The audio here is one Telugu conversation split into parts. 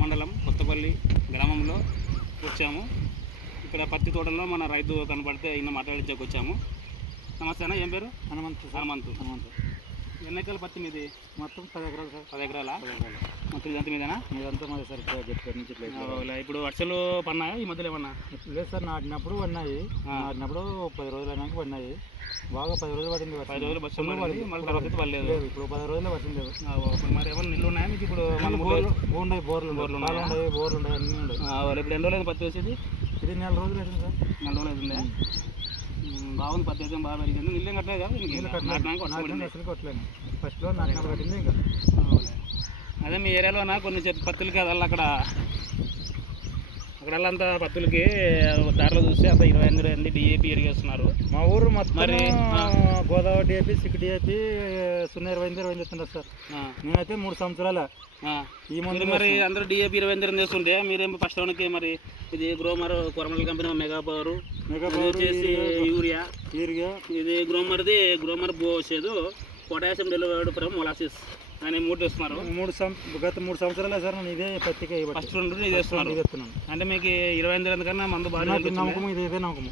మండలం కొత్తపల్లి గ్రామంలో వచ్చాము. ఇక్కడ పత్తి తోటల్లో మన రైతు కనపడితే ఈయన మాట్లాడించకు వచ్చాము. నమస్తే అన్న, ఏం పేరు? హనుమంతు. ఎన్ని ఎకరాల పత్తి మీది? మొత్తం 10 ఎకరాలు సార్. 10 ఎకరాల మొత్తం ఇదంతా మీదేనా? ఇదంతా మాది సార్. ఇప్పుడు వర్షాలు పడినాయా ఈ మధ్యలో ఏమన్నా? లేదు సార్, నాటినప్పుడు పడినాయి. నాటినప్పుడు 10 రోజులు అయినాక పడినాయి. బాగా 10 రోజులు పడింది. 10 రోజులు వర్షం పడింది, మళ్ళీ తర్వాత పడలేదు. ఇప్పుడు 10 రోజులు వర్షం లేదు. మరి ఏమన్నా నీళ్ళు ఉన్నాయా మీకు? ఇప్పుడు బోర్లు ఉన్నాయి, అన్నీ ఉన్నాయి. ఇప్పుడు ఎన్ని రోజులు పత్తి వచ్చేది? ఇది 4 రోజులు అవుతుంది సార్. 4 రోజులు అవుతుందా? బాగుంది, పత్తి అయితే బాగా పెరిగింది. నీళ్ళు ఏం కట్టలేదు కదా? అసలు కొట్టలేదు. ఫస్ట్లో నాటినప్పుడు కట్టింది. ఇంకా అదే మీ ఏరియాలో కొన్ని పత్తులకి అదల్లా అక్కడల్లంతా పత్తులకి దారిలో చూస్తే అంత 28 DAP ఎరిగేస్తున్నారు. మా ఊరు మొత్తం మరి గోదావరి DAP, సిక్ DAP 0.28 చెప్తున్నారు సార్. నేనైతే 3 సంవత్సరాలు ఈ ముందు మరి అందరూ DAP 28 చేస్తుంటే మీరేమో ఫస్ట్ రౌండ్కి మరి ఇది గ్రోమర్ కొరమల కంపెనీ మెగా పవర్ వచ్చేసి యూరియా, ఇది గ్రోమర్ బో వచ్చేది పొటాషియం డెలివర్డ్ ఫ్రమ్ మొలాసిస్ అని 3 చేస్తున్నారు. గత 3 సంవత్సరాలే సార్ నేను ఇదే పత్తికే ఫస్ట్ రెండు ఇది చేస్తున్నాను. అంటే మీకు 28 కన్నా మందు బాగా నమ్మకం, ఇదే నమ్మకం.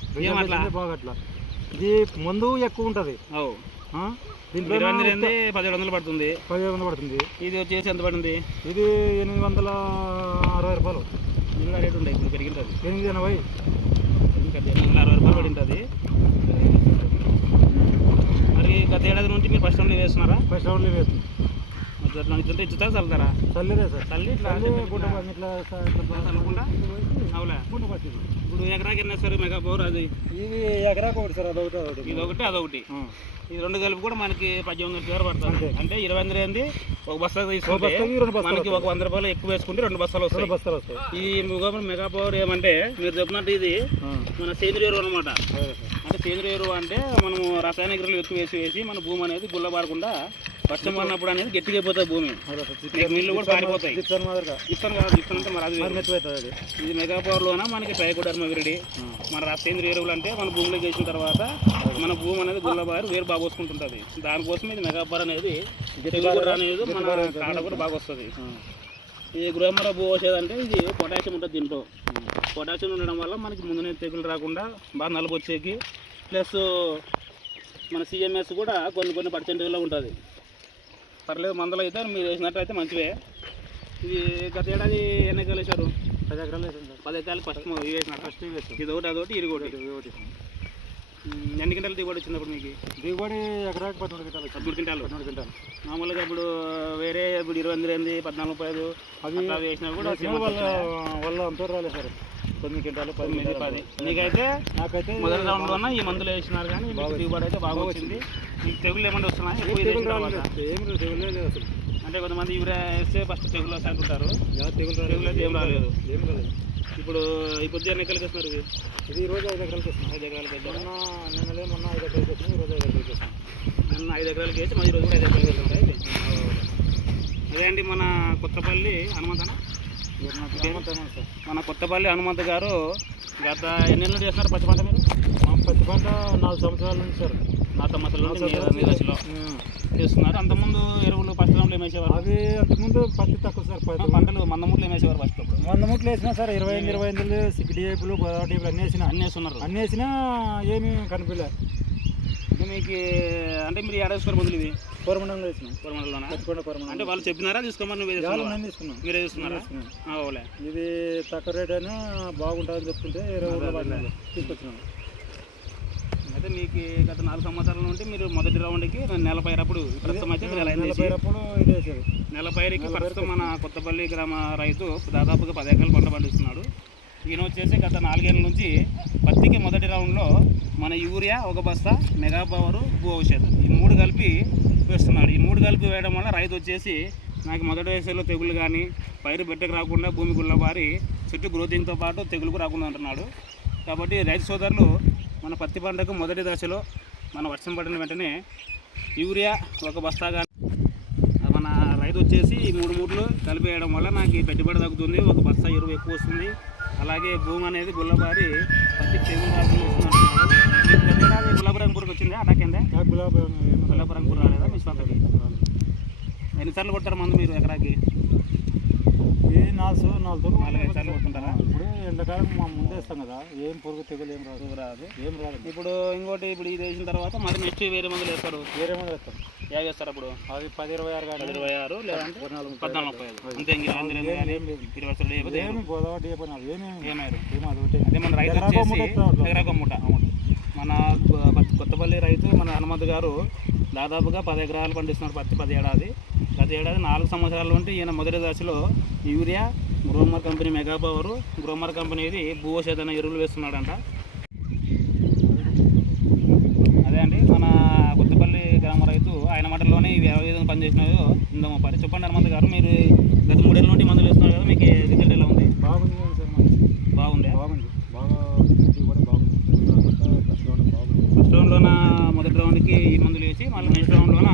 బాగా అట్లా ఇది మందు ఎక్కువ ఉంటుంది. దీంట్లో 1700 పడుతుంది. 1700 పడుతుంది. ఇది వచ్చేసి ఎంత పడింది? ఇది 860 రూపాయలు. ఇంకా రేటు ఉండే, ఇప్పుడు పెరిగింటుంది. 880. ఇంకా 860 రూపాయలు పడింటుంది. మరి గత ఏడాది నుంచి మీరు ఫస్ట్ రౌండ్లో వేస్తున్నారా? ఫస్ట్ రౌండ్లో వేస్తుంది. ఇట్లా ఇచ్చుతా చల్లుతారా? చల్లదే సార్. చల్లి ఇట్లా చల్లకుండా అవులే. ఇప్పుడు ఎకరాకి ఎన్ని వేస్తారు మెగా పవర్? అది ఇది ఎకరాకి ఒకటి సార్. అదొకటి అదొకటి. ఇది రెండు కలిపి కూడా మనకి 1800 పడుతుంది. అంటే 28 ఒక బస్తా తీసుకుంటే మనకి ఒక 100 రూపాయలు ఎక్కువ వేసుకుంటే 2 బస్తాలు వస్తాయి. ఈ మెగా పవర్ ఏమంటే మీరు చెప్పినట్టు ఇది మన సేంద్రియ ఎరువు అనమాట. అంటే సేంద్రియ ఎరువు అంటే మనము రసాయనిక ఎరువులు ఎక్కువ వేసి మన భూమి అనేది గుల్లబారకుండా వర్షం పడినప్పుడు అనేది గట్టిగా అయిపోతుంది భూమి. నీళ్ళు కూడా పారిపోతాయి. ఇస్తాను అంటే మరి అది ఇది మెగా పవర్లోన మనకి ట్రైకోడర్మా విరిడి మన సేంద్రియ ఎరువులు అంటే మన భూమిలోకి వేసిన తర్వాత మన భూమి అనేది గుల్లబారి వేరు బాగా వస్తుంటుంది. దానికోసం ఇది మెగా పవర్ అనేది అనేది మన కాడ కూడా బాగా వస్తుంది. ఈ గ్రోమర్ భూ వచ్చేదంటే ఇది పొటాషియం ఉంటుంది. దీంట్లో పొటాషియం ఉండడం వల్ల మనకి ముందునే తెగులు రాకుండా బాగా నలుపు వచ్చేకి ప్లస్ మన CMS కూడా కొన్ని పర్సెంటేజ్లో ఉంటుంది. పర్లేదు, మందులు అయితే మీరు వేసినట్టయితే మంచివే. ఇది గత ఏడాది ఎన్ని ఎకరాలు వేశారు? 10 ఎకరాలు వేసాను సార్. 10 ఎకరాలు ఫస్ట్ వేసినారు. ఇది ఒకటి అదొకటి ఇది ఒకటి. ఎన్ని క్వింటాలు దిగుబడి వచ్చినప్పుడు మీకు? దిగుబడి ఎకరాకి 13 క్వింటాలు. మామూలుగా ఇప్పుడు వేరే ఇప్పుడు 28, 14, 35 అవి వేసినా కూడా వాళ్ళ అంతా రాలేదు సార్. 9 క్వింటాలు, 10. నాకైతే మొదటి రౌండ్లోనే ఈ మందులు వేసినారు కానీ దిగుబడి అయితే బాగా వచ్చింది. మీకు తెగులు ఏమంటే వస్తున్నాయి? తెగులు లేదు అసలు. అంటే కొంతమంది యూరియా వేస్తే ఫస్ట్ తెగులు వస్తాయి అంటుంటారు. తెగులు అయితే ఏం రాలేదు. ఇప్పుడు ఎన్ని ఎకరాలకి వేస్తున్నారు? ఇది ఈరోజు 5 ఎకరాలకి వేస్తున్నాం. 5 ఎకరాలకి వేస్తాం. మొన్న 5 ఎకరాలకి వేస్తున్నాం. ఈరోజు 5 ఎకరాలకి వేస్తాం. నిన్న 5 ఎకరాలకి వేసి మళ్ళీ ఈరోజు కూడా 5 ఎకరాలకి వేస్తుంటాయి. అదే అండి మన కొత్తపల్లి హనుమంతన మన కొత్తపల్లి హనుమంత్ గారు గత ఎన్ని నెలలు చేస్తున్నారు పత్తి పంట? మీరు పత్తి పంట 4 సంవత్సరాల నుంచి సార్. 4 సంవత్సరాల నుంచి మీ దశలో చేస్తున్నారు. అంతకుముందు ఎరువులు ఫస్ట్ రౌండ్లో ఏమేసేవారు? అవి అంతకుముందు పత్తి తక్కువ సార్. పంటలు మందమూట్లు ఏమేసేవారు ఫస్ట్? మందమూట్లు వేసినా సార్. 28 సిక్ DAPలు, గోదావరి DAPలు అన్నీ వేసినా ఏమీ కనిపించలే. మీకు అంటే మీరు ఏడాది మందులు ఇవి కోరమండలంలో వేసినాం. కోరమండలం అంటే వాళ్ళు చెప్పినారా తీసుకోమని తీసుకున్నాం. మీరే తీసుకున్నారా? ఇది తక్కువ రేట్ అయినా బాగుంటుందని చెప్తుంటే 20 తీసుకొచ్చినాం. అయితే మీకు గత 4 సంవత్సరాల నుండి మీరు మొదటి రౌండ్కి నెల పైరప్పుడు ప్రస్తుతం అయితే నెల పైరుకి ప్రస్తుతం మన కొత్తపల్లి గ్రామ రైతు దాదాపుగా 10 ఎకరాలు పంట పండిస్తున్నాడు. ఈయన వచ్చేసి గత 4 ఏళ్ళ నుంచి పత్తికి మొదటి రౌండ్లో మన యూరియా 1 బస్తా, మెగా పవర్, భూ ఔషధం ఈ 3 కలిపి వేస్తున్నాడు. ఈ 3 కలిపి వేయడం వల్ల రైతు వచ్చేసి నాకు మొదటి వయసులో తెగులు కానీ పైరు బెట్టకు రాకుండా భూమి గుల్లబారి చెట్టు గ్రోతింగ్తో పాటు తెగులుకు రాకుండా అంటున్నాడు. కాబట్టి రైతు సోదరులు మన పత్తి పంటకు మొదటి దశలో మన వర్షం పడిన వెంటనే యూరియా 1 బస్తా కానీ మన రైతు వచ్చేసి ఈ 3 మూట్లు కలిపేయడం వల్ల నాకు ఈ పెట్టుబడి తగ్గుతుంది. 1 బస్తా ఎరువు ఎక్కువ వస్తుంది. అలాగే భూమి అనేది గుల్లబారి పత్తి తెగులు రాకుండా వస్తుంది. గులాబీ రంగుకి వచ్చింది అటాకిందే? గులాబీ రంగు రాలేదా మీ సొంతకి? ఎన్నిసార్లు కొట్టారు మందు మీరు ఎకరాకి? ఇది 4 తూర్లు 4-5 సార్లు కొట్టుకుంటారా? ఇప్పుడు ఎండాకాలం మా ముందే వేస్తాం కదా, ఏం పురుగు తెగులు ఏం రాదు. ఏం రాదు. ఇప్పుడు ఇంకోటి ఇప్పుడు ఇది వేసిన తర్వాత మరి నెక్స్ట్ వేరే మందులు వేస్తారు. వేరే మంది వేస్తాం. ఏవి వేస్తారు అప్పుడు? అవి 10-26 కానీ 26 లేదంటే 14-35 అంతే. ఇంక 20 సార్లు లేకపోతే ఏమి గోదావరి డిఏపి ఏమారు అదొకటి. అదే మన రైతు వచ్చేసి ఎకరాకు మూట. మన కొత్తపల్లి రైతు మన హనుమంత్ గారు దాదాపుగా 10 ఎకరాలు పండిస్తున్నారు పత్తి. గత ఏడాది 4 సంవత్సరాల నుండి ఈయన మొదటి దశలో యూరియా, గ్రోమర్ కంపెనీ మెగా పవర్, గ్రోమర్ కంపెనీది భూవశేతన ఎరువులు వేస్తున్నాడంట. అదే అండి మన కొత్తపల్లి గ్రామ రైతు ఆయన మాటల్లోనే ఇవి ఏ విధంగా పనిచేసినాయో ఇందాము పరి. చెప్పండి హనుమంత్ గారు, మీరు గత 3 ఏళ్ళ నుండి మందులు వేస్తున్నారు కదా, మీకు రిజల్ట్ ఎలా ఉంది? బాగుంది సార్. బాగుంది. బాగా కూడా బాగుంది. ఫస్ట్ రౌండ్లోన మొదటి రౌండ్కి ఈ మందులు వేసి మళ్ళీ నెక్స్ట్ రౌండ్లోన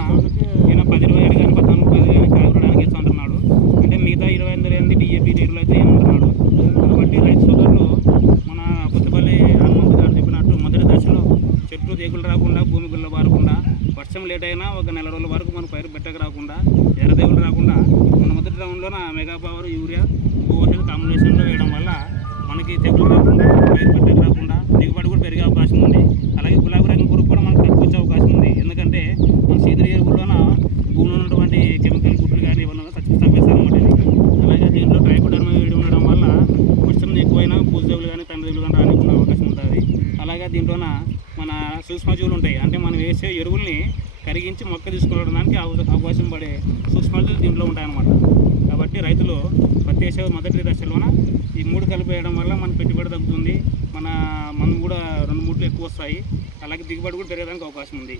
ఈయన 10-27 కానీ 14-10 కానీ కాయడానికి వేస్తూ ఉంటున్నాడు. అంటే మిగతా 28 DAP ఎరువులు అయితే ఏమంటున్నాడు. కాబట్టి రైతు సోదరులు మన కొత్తపల్లి హనుమంత్ గారు చెప్పినట్టు మొదటి దశలో చెట్లు తెగులు రాకుండా, భూమి గుల్ల బారకుండా, వర్షం లేట్ అయినా 1 నెల రోజుల వరకు మన పైరు పెట్టక రాకుండా, ఎర్ర తెగులు రాకుండా మన మొదటి రౌండ్లోన మెగా పవర్, యూరియా, భూవశేష కాంబినేషన్లో వేయడం వల్ల మనకి తెగులు రాకుండా, పైరు పెట్టక రాకుండా దిగుబడి కూడా పెరిగే అవకాశం ఉంది. అలాగే గులాబీ రంగు పురుగు కూడా మనకు తక్కువ వచ్చే అవకాశం ఉంది. ఎందుకంటే మన సేంద్రియ ఎరువుల్లోన భూమిలో ఉన్నటువంటి కెమికల్ గుడ్లు కానీ ఏమన్నా చంపేస్తారు అన్నమాట ఇది. అలాగే దీంట్లో ట్రైకోడర్మా వేడి ఉండడం వల్ల వర్షం ఎక్కువైనా పూజ తెగులు కానీ తండ్రి తెగులు కానీ రానికి అవకాశం ఉంటుంది. అలాగే దీంట్లోన మన సూక్ష్మజీవులు ఉంటాయి. అంటే మనం వేసే ఎరువుల్ని కరిగించి మొక్క తీసుకోవడానికి అవకాశం పడే సూక్ష్మజీవులు దీంట్లో ఉంటాయన్నమాట. కాబట్టి రైతులు పత్తి వేసే మొదటి దశలోన ఈ 3 కలిపి వేయడం వల్ల మన పెట్టుబడి తగ్గుతుంది, మన మందు కూడా 2 మూట్లు ఎక్కువ వస్తాయి. అలాగే దిగుబడి కూడా పెరగడానికి అవకాశం ఉంది.